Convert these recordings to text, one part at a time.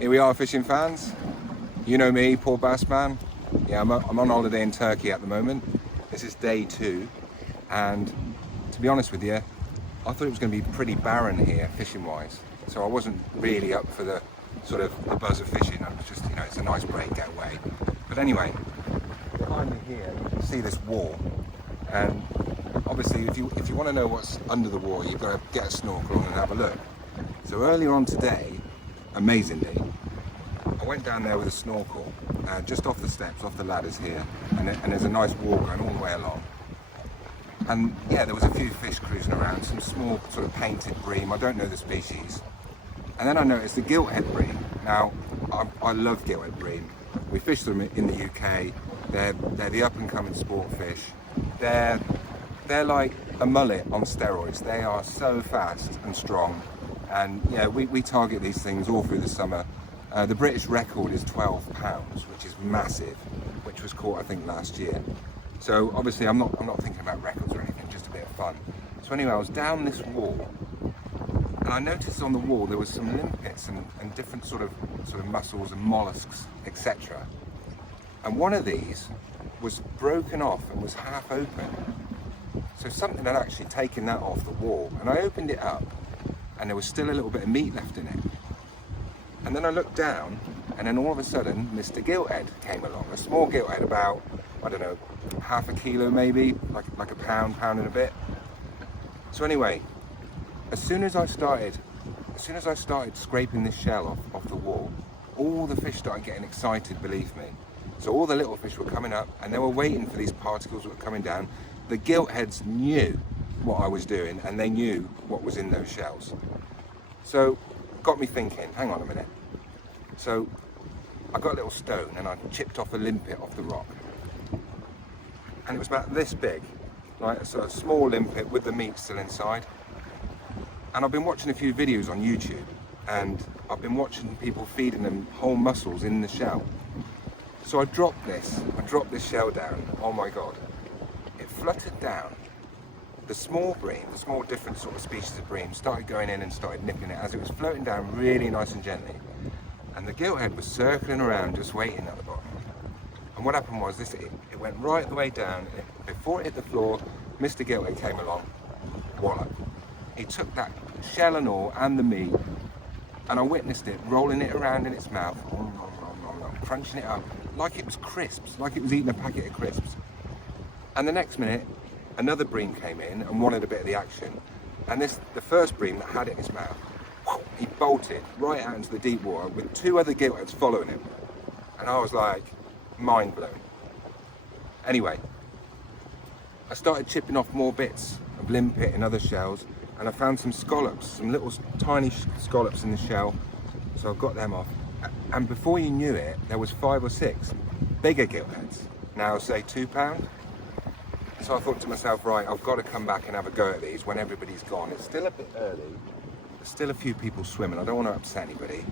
Here we are, fishing fans. You know me, poor Bassman. Yeah, I'm on holiday in Turkey at the moment. This is day 2, and to be honest with you, I thought it was going to be pretty barren here, fishing-wise. So I wasn't really up for the sort of the buzz of fishing. I was just, you know, it's a nice break, get away. But anyway, behind me here, you can see this wall, and obviously, if you want to know what's under the wall, you've got to get a snorkel and have a look. So earlier on today, amazingly, I went down there with a snorkel, just off the steps, off the ladders here, and there's a nice wall going all the way along. And yeah, there was a few fish cruising around, some small sort of painted bream, I don't know the species. And then I noticed the Gilthead bream. Now, I love Gilthead bream. We fish them in the UK. They're the up-and-coming sport fish. They're like a mullet on steroids. They are so fast and strong. And yeah, we target these things all through the summer. The British record is 12 pounds, which is massive, which was caught I think last year. So obviously I'm not thinking about records or anything, just a bit of fun. So anyway, I was down this wall, and I noticed on the wall there was some limpets and different sort of mussels and mollusks, etc. And one of these was broken off and was half open. So something had actually taken that off the wall, and I opened it up, and there was still a little bit of meat left in it. And then I looked down, and then all of a sudden, Mr. Gilthead came along. A small Gilthead, about, I don't know, half a kilo maybe, like a pound and a bit. So anyway, as soon as I started scraping this shell off the wall, all the fish started getting excited, believe me. So all the little fish were coming up, and they were waiting for these particles that were coming down. The Giltheads knew what I was doing, and they knew what was in those shells. So got me thinking, hang on a minute. So I got a little stone and I chipped off a limpet off the rock. And it was about this big, like a sort of small limpet with the meat still inside. And I've been watching a few videos on YouTube, and I've been watching people feeding them whole mussels in the shell. So I dropped this shell down. Oh my God, it fluttered down. The small bream, the small different sort of species of bream, started going in and started nipping it as it was floating down really nice and gently. And the Gilthead was circling around just waiting at the bottom. And what happened was it went right the way down. Before it hit the floor, Mr. Gilthead came along. Wallop. He took that shell and all and the meat, and I witnessed it rolling it around in its mouth, crunching it up like it was crisps, like it was eating a packet of crisps. And the next minute, another bream came in and wanted a bit of the action. And the first bream that had it in his mouth, he bolted right out into the deep water with 2 other Giltheads following him. And I was like, mind blown. Anyway, I started chipping off more bits of limpet and other shells, and I found some scallops, some little tiny scallops in the shell. So I got them off. And before you knew it, there was 5 or 6 bigger Giltheads, now say £2. So I thought to myself, right, I've got to come back and have a go at these when everybody's gone. It's still a bit early. There's still a few people swimming. I don't want to upset anybody.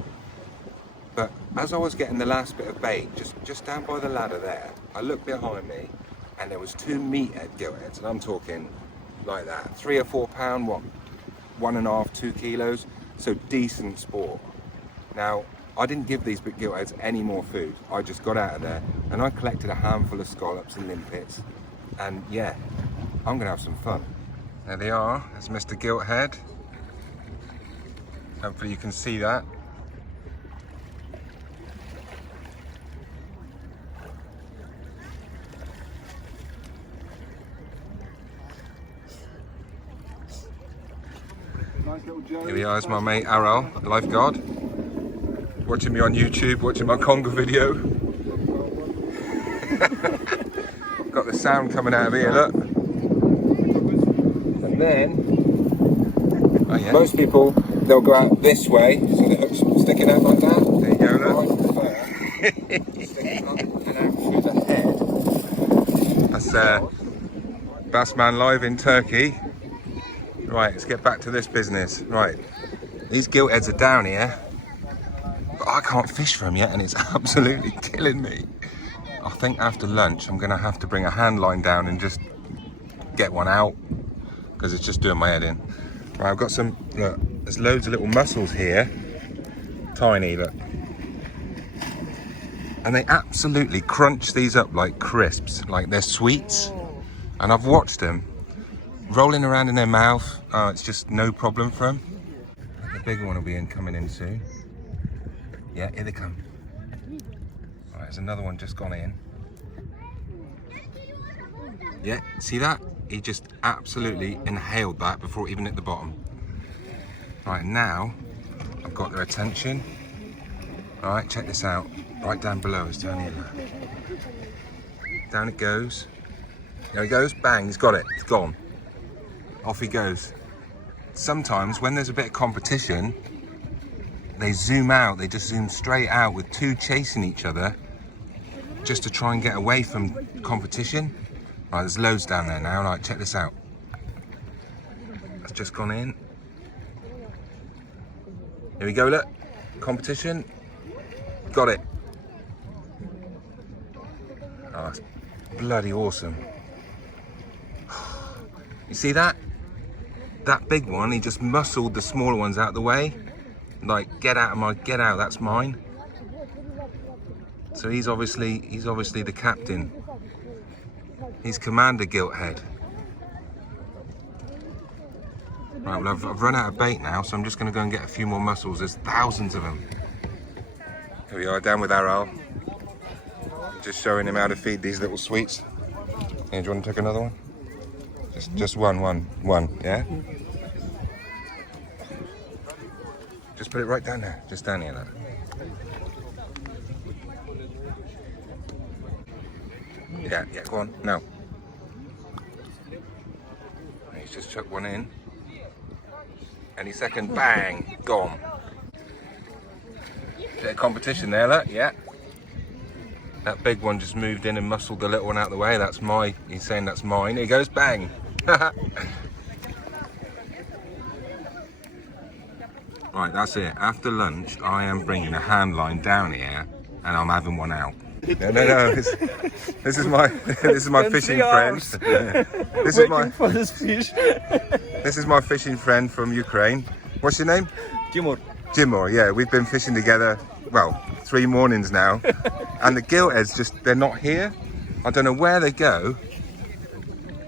But as I was getting the last bit of bait, just down by the ladder there, I looked behind me, and there was 2 meathead Giltheads, and I'm talking like that, 3 or 4 pound, 1.5, 2 kilos. So decent sport. Now, I didn't give these big Giltheads any more food. I just got out of there, and I collected a handful of scallops and limpets. And yeah, I'm gonna have some fun. There they are, there's Mr. Gilthead. Hopefully you can see that. Here he is, my mate Arrow, the lifeguard. Watching me on YouTube, watching my conga video. Got the sound coming out of here, look. And then, oh, yeah. Most people, they'll go out this way, so the hook's sticking out like that. There you go, look. Sticking up and out through the head. That's Bassman live in Turkey. Right, let's get back to this business. Right, these Giltheads are down here, but I can't fish for them yet, and it's absolutely killing me. I think after lunch I'm gonna have to bring a hand line down and just get one out, because it's just doing my head in. Right, I've got some, look, there's loads of little mussels here. Tiny, look. And they absolutely crunch these up like crisps, like they're sweets. And I've watched them rolling around in their mouth. It's just no problem for them. The bigger one will be coming in soon. Yeah, here they come. All right, there's another one just gone in. Yeah, see that? He just absolutely inhaled that before it even hit the bottom. Right, now I've got their attention. All right, check this out. Right down below is down here. Down it goes. There he goes, bang, he's got it, it's gone. Off he goes. Sometimes when there's a bit of competition, they zoom out, they just zoom straight out with two chasing each other just to try and get away from competition. Right, there's loads down there now. Right, check this out. That's just gone in. Here we go, look. Competition. Got it. Oh, that's bloody awesome. You see that? That big one, he just muscled the smaller ones out of the way. Like, get out, that's mine. So he's obviously the captain. He's Commander Gilthead. Right, well I've run out of bait now, so I'm just going to go and get a few more mussels. There's thousands of them. Here we are, down with Aral. Just showing him how to feed these little sweets. Here, do you want to take another one? Just one, yeah? Just put it right down there, just down here. Look. Yeah, go on, now. He's just chucked one in. Any second, bang, gone. Bit of competition there, look, yeah. That big one just moved in and muscled the little one out of the way. That's he's saying that's mine. Here he goes, bang. Right, that's it. After lunch, I am bringing a hand line down here and I'm having one out. No. This is my fishing friend. This is my fishing friend from Ukraine. What's your name? Timur, yeah. We've been fishing together, well, 3 mornings now. And the giltheads they're not here. I don't know where they go.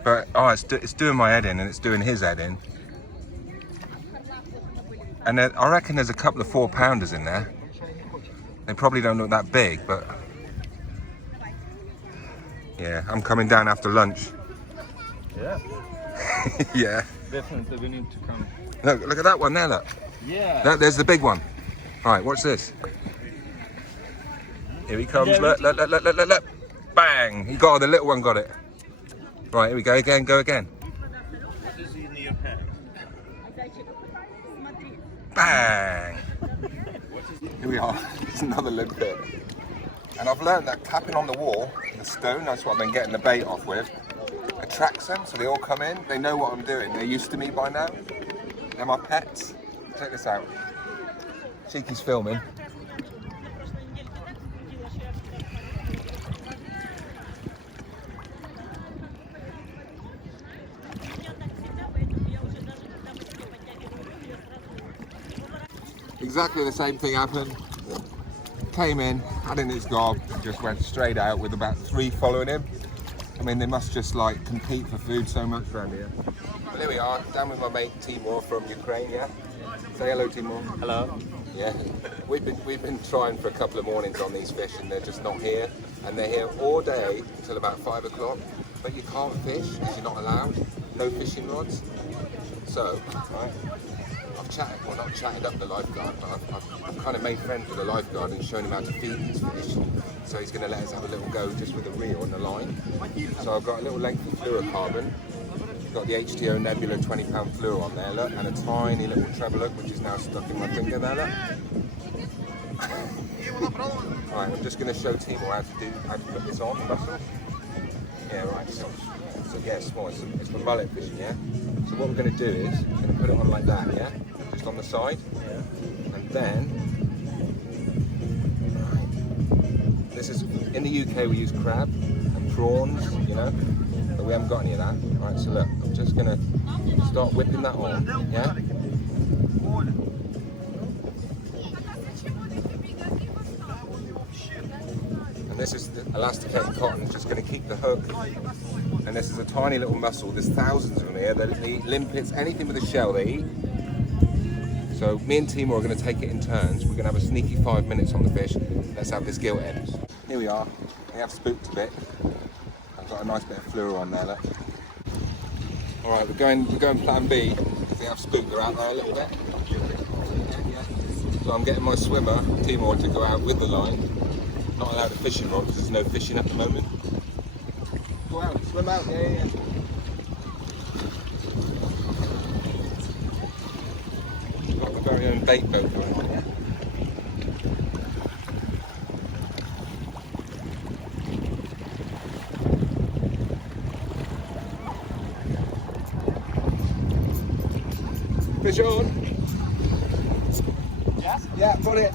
But, it's doing my head in and it's doing his head in. And I reckon there's a couple of 4-pounders in there. They probably don't look that big, but... Yeah, I'm coming down after lunch. Yeah. Yeah. Definitely, we need to come. Look at that one there, look. Yeah. There's the big one. Right, watch this. Here he comes, look. Bang! The little one got it. Right, here we go again, go again. This is in your hand. Bang! Here we are, it's another limpet. And I've learned that tapping on the wall, the stone, that's what I've been getting the bait off with, attracts them, so they all come in. They know what I'm doing. They're used to me by now. They're my pets. Check this out. Cheeky's filming. Exactly the same thing happened. Came in, had in his gob, just went straight out with about 3 following him. I mean, they must just like compete for food so much around here. But there we are, down with my mate Timur from Ukraine, yeah? Say hello, Timur. Hello. Yeah, we've been trying for a couple of mornings on these fish and they're just not here. And they're here all day until about 5 o'clock. But you can't fish because you're not allowed. No fishing rods. So, right, I've chatted up the lifeguard, but I've kind of made friends with the lifeguard and shown him how to feed these fish. So he's going to let us have a little go just with the reel and the line. So I've got a little length of fluorocarbon. Got the HTO Nebula 20-pound fluoro on there, look, and a tiny little treble hook which is now stuck in my finger there, look. Right, I'm just going to show Timur how to put this on, the muscle. Yeah, right, so yeah, it's small, it's for mullet fishing, yeah? So what we're going to do is, we're going to put it on like that, yeah? Just on the side. Yeah. And then, right, this is, in the UK we use crab and prawns, you know? But we haven't got any of that. Right, so look, I'm just going to start whipping that on, yeah? this is the elasticated cotton, just going to keep the hook. And this is a tiny little mussel. There's thousands of them here. They eat limpets, anything with a shell they eat. So me and Timur are going to take it in turns. We're going to have a sneaky 5 minutes on the fish. Let's have this Gilthead. Here we are. We have spooked a bit. I've got a nice bit of fluoro on there, look. All right, we're going plan B. They have spooked. They're out there a little bit. So I'm getting my swimmer, Timur, to go out with the line. Not allowed a fishing rod because there's no fishing at the moment. Go out, swim out, yeah. Got the very own bait boat going on, yeah? Fish on. Yes? Yeah, got it.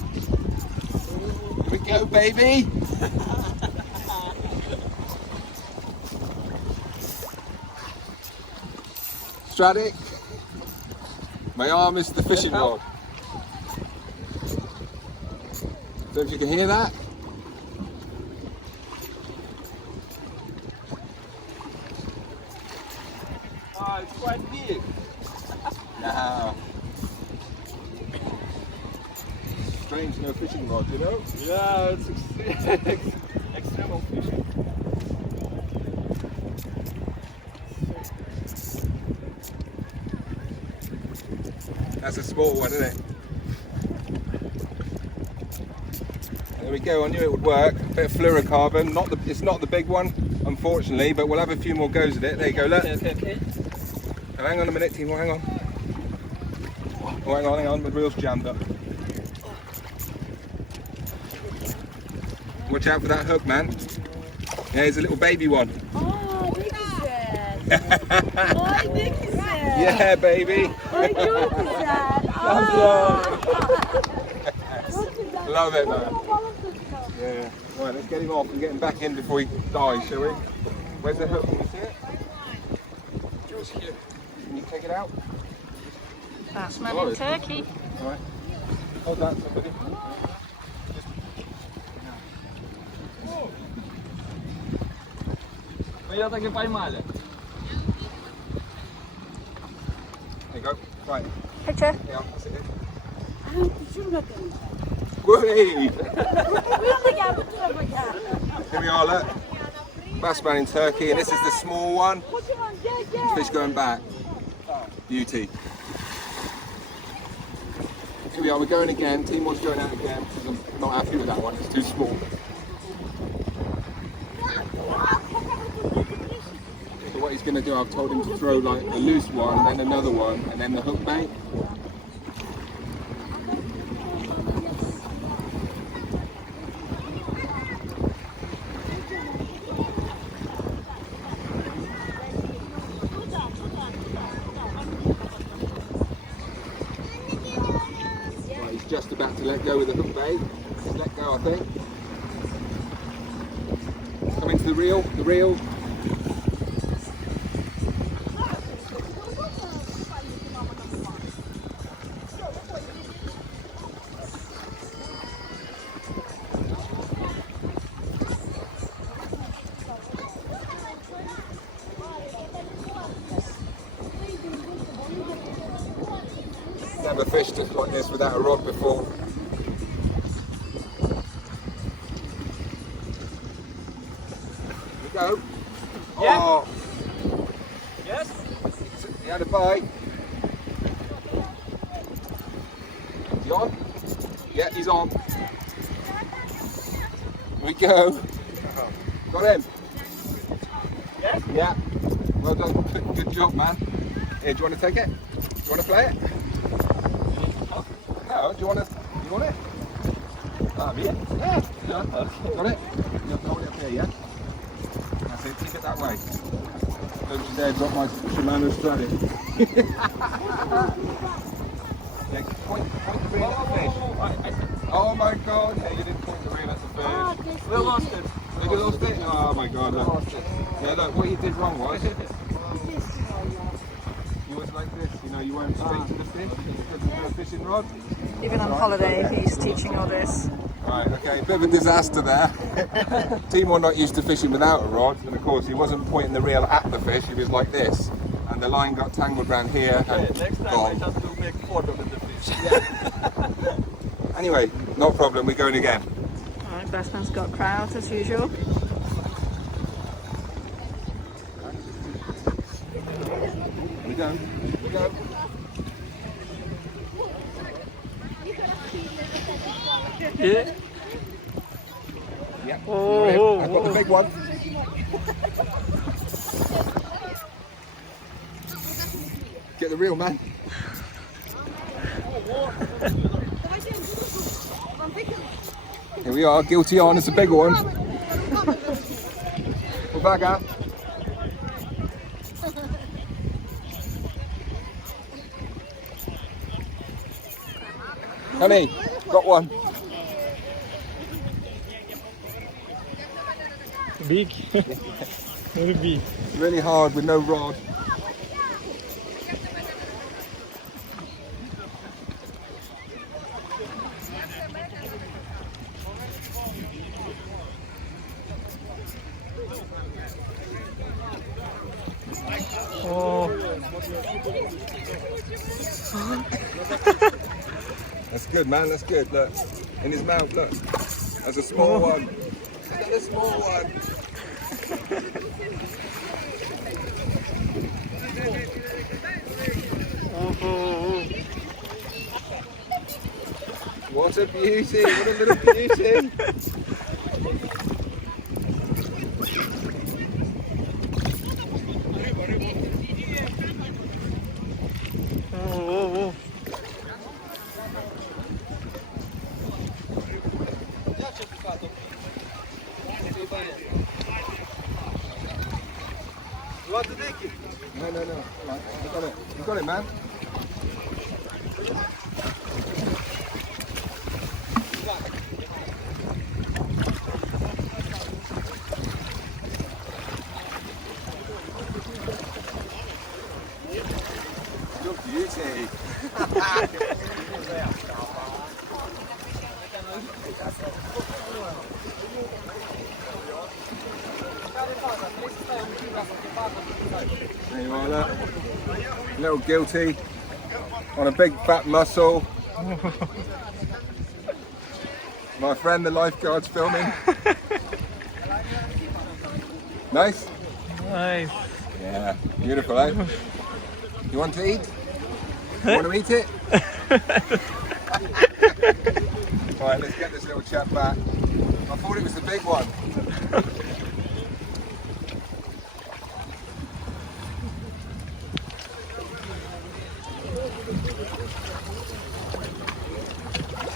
Here we go, baby. Stratic. My arm is the fishing rod. Don't know if you can hear that. Ah, it's quite big. No. Strange, no fishing rod, you know? Yeah, it's extreme fishing. That's a small one, isn't it? There we go, I knew it would work. A bit of fluorocarbon, it's not the big one, unfortunately, but we'll have a few more goes at it. There you go, look. Okay. Oh, hang on a minute, Timur, hang on. Oh, hang on, the reel's jammed up. Watch out for that hook, man. Yeah, here's a little baby one. Oh, Gilthead. Oh, Gilthead. Yeah, baby. Oh, Gilthead. Oh. Love it, man. Yeah. Right, let's get him off and get him back in before he dies, shall we? Where's the hook? Can you see it? Just here. Can you take it out? Bassman in Turkey. All right. Hold that, somebody. Мы ее так и поймали. There you go. Right. Picture. Yeah, that's it. Wheel Whee! again, Here we are, look. Bassman in Turkey, and this is the small one. Fish going back. Beauty. Here we are, we're going again. Timur's going out again because I'm not happy with that one, it's too small. So what he's going to do, I've told him to throw like a loose one, then another one, and then the hook bait. Right, he's just about to let go with the hook bait. He's let go, I think. Come into the reel. Never fished it like this without a rod before. Here we go. Yeah. Oh, Yes? he had a bite. Is he on? Yeah, he's on. Here we go. Got him. Yes? Yeah. Well done. Good job, man. Here, do you want to take it? Do you want to play it? No, do you want it? Yeah. Got it? You have to hold it up here, yeah? That's it, take it that way. Don't you dare drop my Shimano Stratic. Yeah, point the reel at the fish. Oh my god, yeah, you didn't point the reel at the fish. We lost it. Oh, you lost it? Oh my god. Look. Yeah, look, what you did wrong was, you was like this, you know, you weren't straight to the fish because there's no fishing rod. Even on holiday, he's teaching all this. Right, okay, bit of a disaster there. Timor not used to fishing without a rod, and of course he wasn't pointing the reel at the fish, he was like this, and the line got tangled around here and Next time I gone. have to make photo with the fish. Anyway, not a problem, we're going again. Alright, Bassman's got crowds as usual. We go, we go. Yeah. Yeah. Oh, I've got the big one. Get the reel, man. Here we are, guilty on. It's a bigger one. We're back out. Honey, got one. Big. Very big. Really hard with no rod. Oh. That's good, man. That's good. Look, in his mouth. Look, that's a small one. Look at the small one. What a beauty! What a little beauty! No, no, no. Right, you got it. You got it, man. Your beauty. There you are, look. Little guilty on a big fat mussel. My friend the lifeguard's filming. Nice? Nice. Yeah, beautiful, eh? You want to eat? You want to eat it? Alright, let's get this little chap back. I thought it was the big one.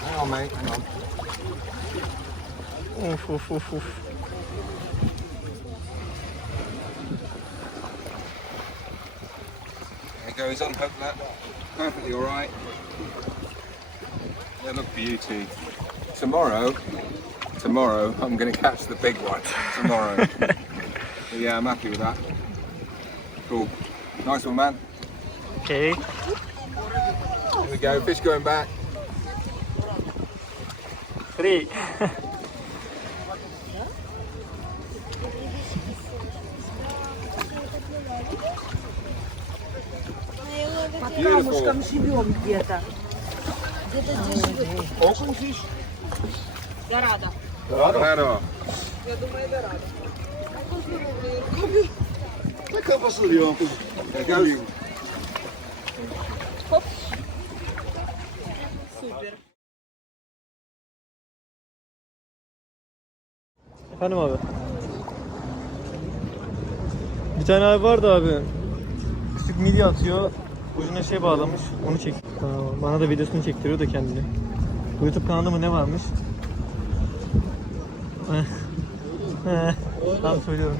Hang on, mate, hang on. Oof, oof, oof, oof. There he goes, unhook that. Perfectly alright. Yeah, look, beauty. Tomorrow, I'm going to catch the big one. Tomorrow. But yeah, I'm happy with that. Cool. Nice one, man. Okay. Here we go, fish going back. 3. Камушком живем где-то. Где-то здесь живет. Open fish? Дорадо. Dorado. Така посыльонка. There goes. Efendim abi. Bir tane abi vardı abi. Küçük midye atıyor. Ucuna şey bağlamış. Onu çek. Bana da videosunu çektiriyor da kendini. YouTube kanalında mı ne varmış? Tam söylüyorum.